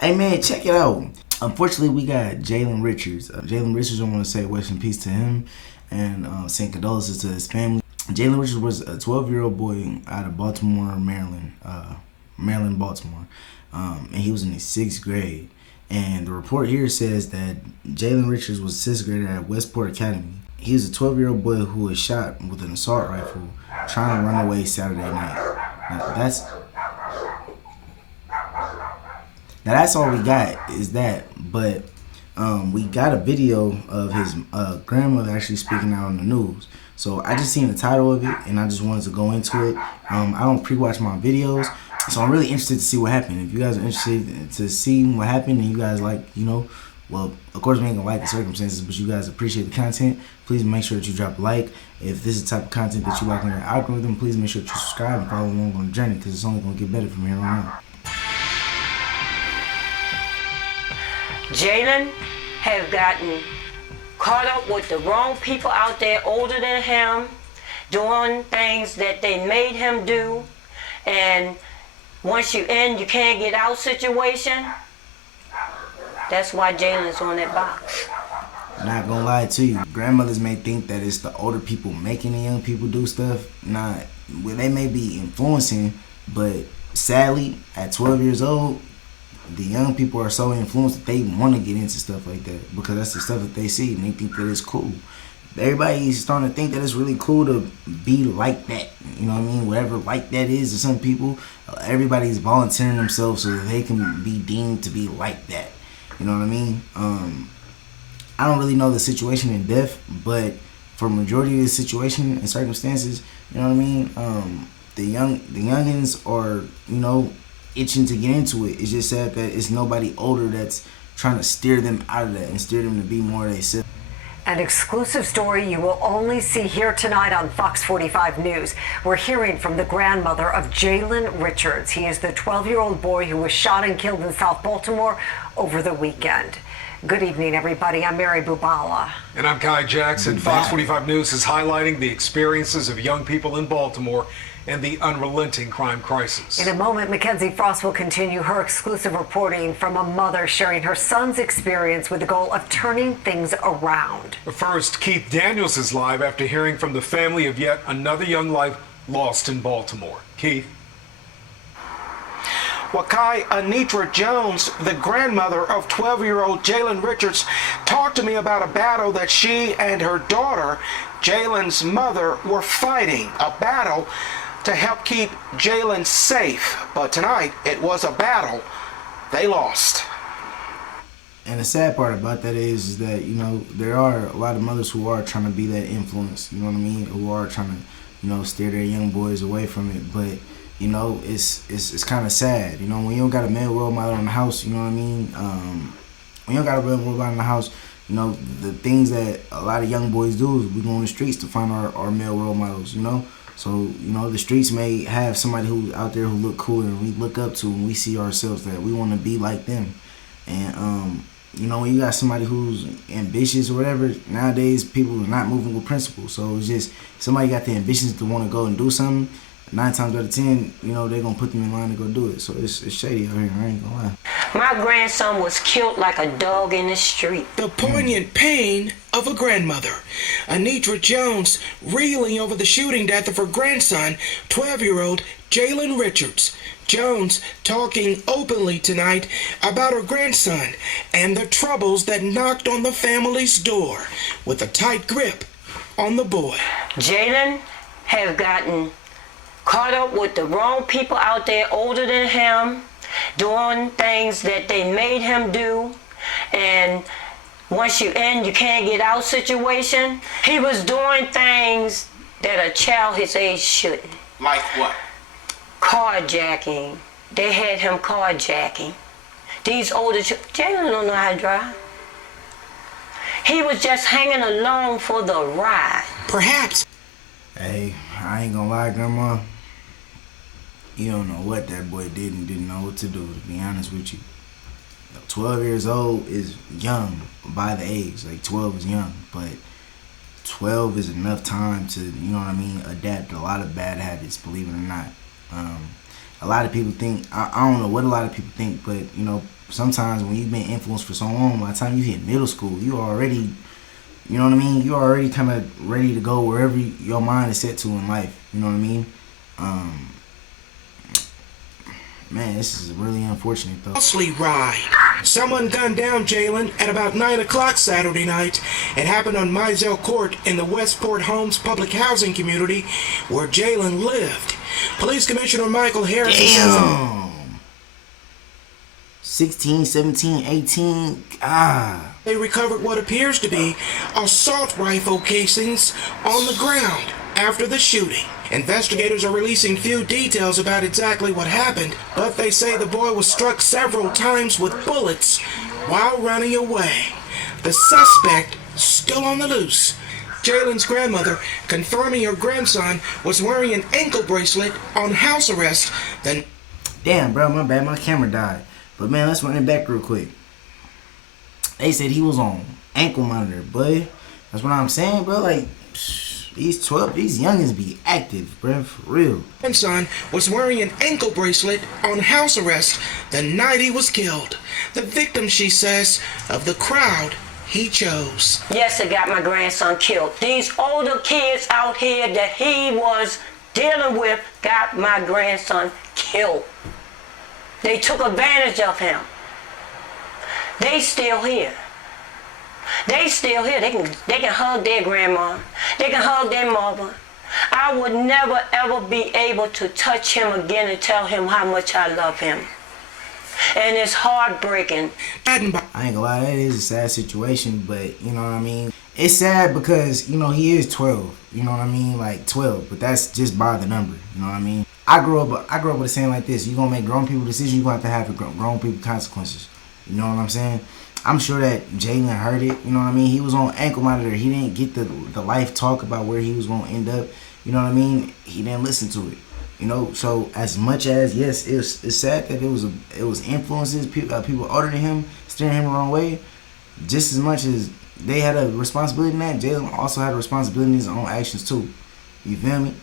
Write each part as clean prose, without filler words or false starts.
Hey man, check it out. Unfortunately, we got Jaylen Richards. Jaylen Richards, I want to say rest in peace to him and send condolences to his family. Jaylen Richards was a 12-year-old boy out of Baltimore, Maryland, Baltimore, and he was in the 6th grade. And the report here says that Jaylen Richards was a 6th grader at Westport Academy. He was a 12-year-old boy who was shot with an assault rifle trying to run away Saturday night. Now that's all we got is that, but we got a video of his grandmother actually speaking out on the news. So I just seen the title of it and I just wanted to go into it. I don't pre-watch my videos, so I'm really interested to see what happened. If you guys are interested to see what happened and you guys like, well, of course we ain't gonna like the circumstances, but you guys appreciate the content, please make sure that you drop a like. If this is the type of content that you like on your algorithm, please make sure that you subscribe and follow along on the journey, because it's only gonna get better from here on out. Jaylen has gotten caught up with the wrong people out there older than him, doing things that they made him do, and once you in, you can't get out situation. That's why Jaylen's on that box. Not gonna lie to you, grandmothers may think that it's the older people making the young people do stuff. Well, they may be influencing, but sadly, at 12 years old, the young people are so influenced that they want to get into stuff like that because that's the stuff that they see and they think that it's cool. Everybody's starting to think that it's really cool to be like that. You know what I mean? Whatever like that is to some people, everybody's volunteering themselves so that they can be deemed to be like that. You know what I mean? I don't really know the situation in depth, but for majority of the situation and circumstances, you know what I mean? The youngins are, itching to get into it. It's just sad that it's nobody older that's trying to steer them out of that and steer them to be more they self. An exclusive story you will only see here tonight on Fox 45 News. We're hearing from the grandmother of Jaylen Richards. He is the 12-year-old boy who was shot and killed in South Baltimore over the weekend. Good evening, everybody. I'm Mary Bubala. And I'm Kai Jackson. Fox 45 News is highlighting the experiences of young people in Baltimore and the unrelenting crime crisis. In a moment, Mackenzie Frost will continue her exclusive reporting from a mother sharing her son's experience with the goal of turning things around. But first, Keith Daniels is live after hearing from the family of yet another young life lost in Baltimore. Keith. Well, Kai, Anitra Jones, the grandmother of 12-year-old Jaylen Richards, talked to me about a battle that she and her daughter, Jaylen's mother, were fighting. A battle to help keep Jaylen safe. But tonight, it was a battle they lost. And the sad part about that is that, there are a lot of mothers who are trying to be that influence, you know what I mean? Who are trying to, steer their young boys away from it. But, it's kind of sad. When you don't got a male role model in the house, you know what I mean? When you don't got a male role model in the house, the things that a lot of young boys do is we go on the streets to find our male role models, So, the streets may have somebody who's out there who look cool and we look up to and we see ourselves that we want to be like them. And, when you got somebody who's ambitious or whatever, nowadays people are not moving with principles. So it's just somebody got the ambitions to want to go and do something. 9 times out of 10, they're going to put them in line to go do it. So it's shady out here, I ain't going to lie. My grandson was killed like a dog in the street. The poignant pain of a grandmother. Anitra Jones reeling over the shooting death of her grandson, 12-year-old Jaylen Richards. Jones talking openly tonight about her grandson and the troubles that knocked on the family's door with a tight grip on the boy. Jaylen has gotten caught up with the wrong people out there older than him, doing things that they made him do, and once you in, you can't get out situation. He was doing things that a child his age shouldn't. Like what? Carjacking. They had him carjacking. These older Jaylen don't know how to drive. He was just hanging along for the ride. Perhaps. Hey, I ain't gonna lie, Grandma. You don't know what that boy did and didn't know what to do, to be honest with you. 12 years old is young by the age. 12 is young, but 12 is enough time to, adapt a lot of bad habits, believe it or not. a lot of people think, I don't know what a lot of people think, but you know, sometimes when you've been influenced for so long, by the time you hit middle school, you already, you know what I mean, you're already kind of ready to go wherever your mind is set to in life. You know what I mean? Man, this is really unfortunate though. Costly ride. Someone gunned down Jaylen at about 9 o'clock Saturday night. It happened on Mizell Court in the Westport Homes public housing community where Jaylen lived. Police Commissioner Michael Harris Damn. 16, 17, 18. They recovered what appears to be assault rifle casings on the ground after the shooting. Investigators are releasing few details about exactly what happened, but they say the boy was struck several times with bullets while running away. The suspect still on the loose. Jaylen's grandmother confirming her grandson was wearing an ankle bracelet on house arrest. Then, damn, bro, my bad, my camera died. But man, let's run it back real quick. They said he was on ankle monitor, boy. That's what I'm saying, bro. Like, these youngins be active, bro, for real. Grandson was wearing an ankle bracelet on house arrest the night he was killed. The victim, she says, of the crowd he chose. Yes, it got my grandson killed. These older kids out here that he was dealing with got my grandson killed. They took advantage of him. They still here. They still here. They can hug their grandma. They can hug their mother. I would never ever be able to touch him again and tell him how much I love him. And it's heartbreaking. I ain't gonna lie, that is a sad situation, but you know what I mean? It's sad because, you know, he is 12. You know what I mean? Like 12, but that's just by the number. You know what I mean? I grew up with a saying like this: you gonna make grown people decisions, you gonna have to have grown people consequences. You know what I'm saying? I'm sure that Jaylen heard it. You know what I mean? He was on ankle monitor. He didn't get the life talk about where he was gonna end up. You know what I mean? He didn't listen to it. You know, so as much as, yes, it's sad that it was influences, people older than him steering him the wrong way. Just as much as they had a responsibility in that, Jaylen also had a responsibility in his own actions too. You feel me?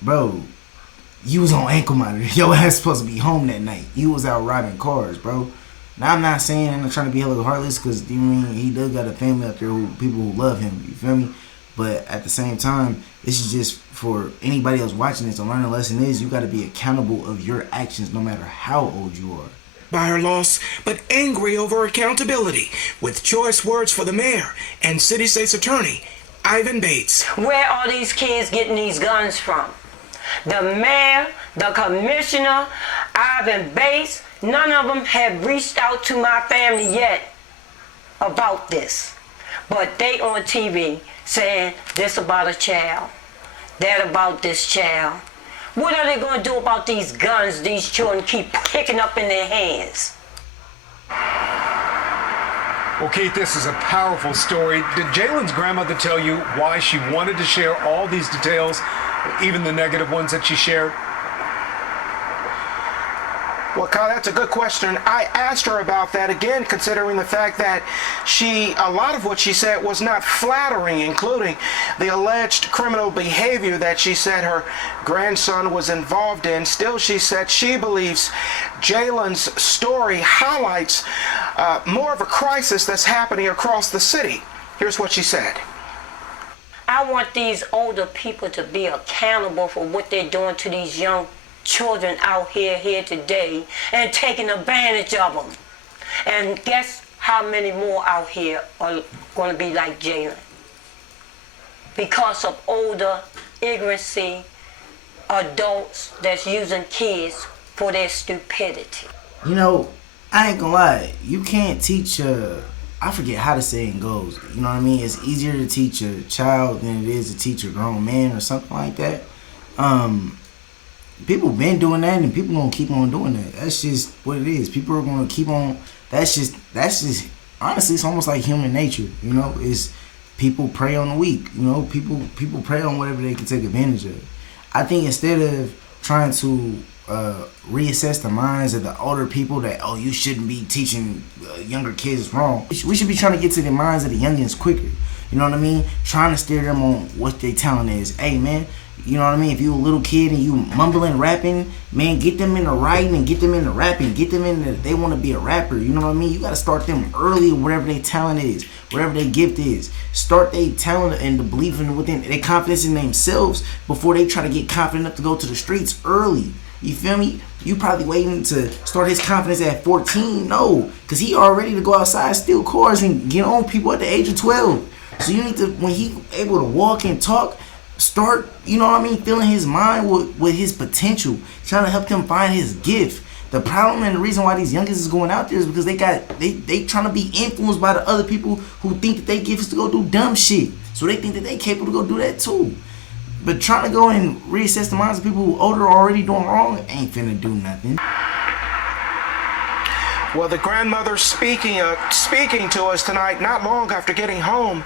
Bro, you was on ankle monitor. Your ass supposed to be home that night. You was out robbing cars, bro. Now I'm not saying I'm not trying to be hella heartless, because you know, he does got a family out there people who love him. You feel me? But at the same time, this is just for anybody else watching this to learn a lesson is you got to be accountable of your actions no matter how old you are. By her loss, but angry over accountability, with choice words for the mayor and city state's attorney, Ivan Bates. Where are these kids getting these guns from? The mayor, the commissioner, Ivan Bates, none of them have reached out to my family yet about this. But they on TV saying this about a child, that about this child. What are they going to do about these guns these children keep picking up in their hands? Well, Keith, this is a powerful story. Did Jaylen's grandmother tell you why she wanted to share all these details, even the negative ones that she shared? Well, Kyle, that's a good question. I asked her about that again, considering the fact that a lot of what she said was not flattering, including the alleged criminal behavior that she said her grandson was involved in. Still, she said she believes Jaylen's story highlights more of a crisis that's happening across the city. Here's what she said. I want these older people to be accountable for what they're doing to these young children out here today and taking advantage of them. And guess how many more out here are going to be like Jaylen? Because of older, ignorancy, adults that's using kids for their stupidity. You know, I ain't gonna lie, you can't teach I forget how the saying goes. You know what I mean? It's easier to teach a child than it is to teach a grown man or something like that. People been doing that, and people gonna keep on doing that. That's just what it is. People are gonna keep on. That's just honestly, it's almost like human nature. You know, is people prey on the weak. You know, people prey on whatever they can take advantage of. I think instead of trying to reassess the minds of the older people that, oh, you shouldn't be teaching younger kids wrong, we should be trying to get to the minds of the youngins quicker. You know what I mean? Trying to steer them on what their talent is. Hey, man, You know what I mean? If you a little kid and you mumbling, rapping, man, get them into writing and get them into rapping. Get them into, they want to be a rapper. You know what I mean? You got to start them early, wherever their talent is, wherever their gift is. Start their talent and the belief in within their confidence in themselves before they try to get confident enough to go to the streets early. You feel me? You probably waiting to start his confidence at 14. No, because he all ready to go outside, steal cars, and get on people at the age of 12. So you need to, when he able to walk and talk, start, you know what I mean, filling his mind with his potential, trying to help him find his gift. The problem and the reason why these youngins is going out there is because they trying to be influenced by the other people who think that they gift is to go do dumb shit. So they think that they capable to go do that too. But trying to go and reassess the minds of people who older already doing wrong ain't finna do nothing. Well, the grandmother speaking to us tonight, not long after getting home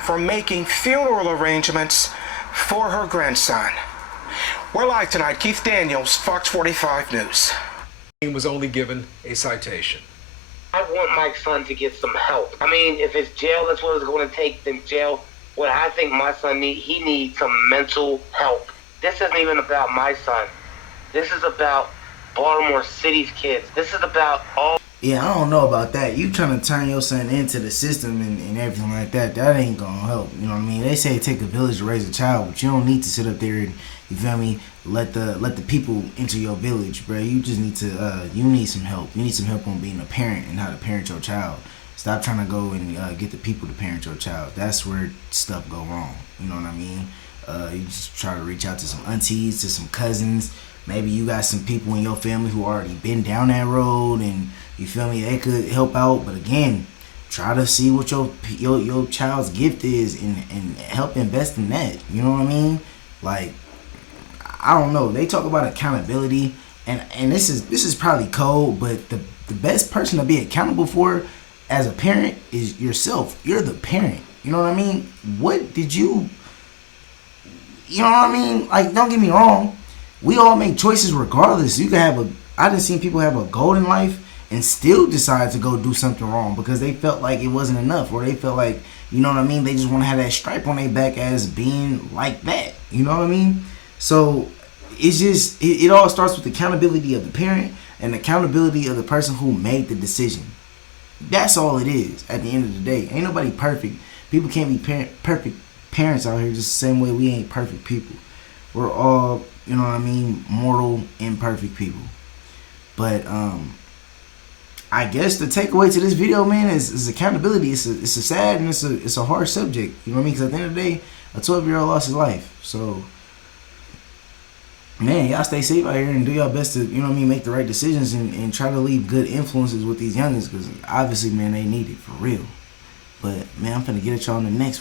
from making funeral arrangements for her grandson. We're live tonight. Keith Daniels, Fox 45 News. He was only given a citation. I want my son to get some help. I mean, if it's jail, that's what it's going to take, then jail. What I think my son needs, he needs some mental help. This isn't even about my son. This is about Baltimore City's kids. This is about all. Yeah, I don't know about that. You trying to turn your son into the system and everything like that, that ain't gonna help. You know what I mean? They say it take a village to raise a child, but you don't need to sit up there and, you feel me, let the people into your village, bro. You just need to, you need some help. You need some help on being a parent and how to parent your child. Stop trying to go and get the people to parent your child. That's where stuff go wrong. You know what I mean? You just try to reach out to some aunties, to some cousins. Maybe you got some people in your family who already been down that road, and you feel me, they could help out. But again, try to see what your child's gift is and help invest in that. You know what I mean? Like, I don't know. They talk about accountability, and this is probably cold, but the best person to be accountable for as a parent is yourself. You're the parent. You know what I mean? What did you know what I mean? Like, don't get me wrong. We all make choices regardless. You can have I done seen people have a goal in life and still decide to go do something wrong because they felt like it wasn't enough, or they felt like, you know what I mean, they just want to have that stripe on their back as being like that. You know what I mean? So it's just, it all starts with accountability of the parent and accountability of the person who made the decision. That's all it is at the end of the day. Ain't nobody perfect. People can't be perfect parents out here just the same way we ain't perfect people. We're all, you know what I mean, mortal, imperfect people. But I guess the takeaway to this video, man, is accountability. It's a sad and it's a hard subject. You know what I mean? Because at the end of the day, a 12-year-old lost his life. So, man, y'all stay safe out here and do your best to, you know what I mean, make the right decisions and try to leave good influences with these youngins, because obviously, man, they need it for real. But, man, I'm finna get at y'all in the next one.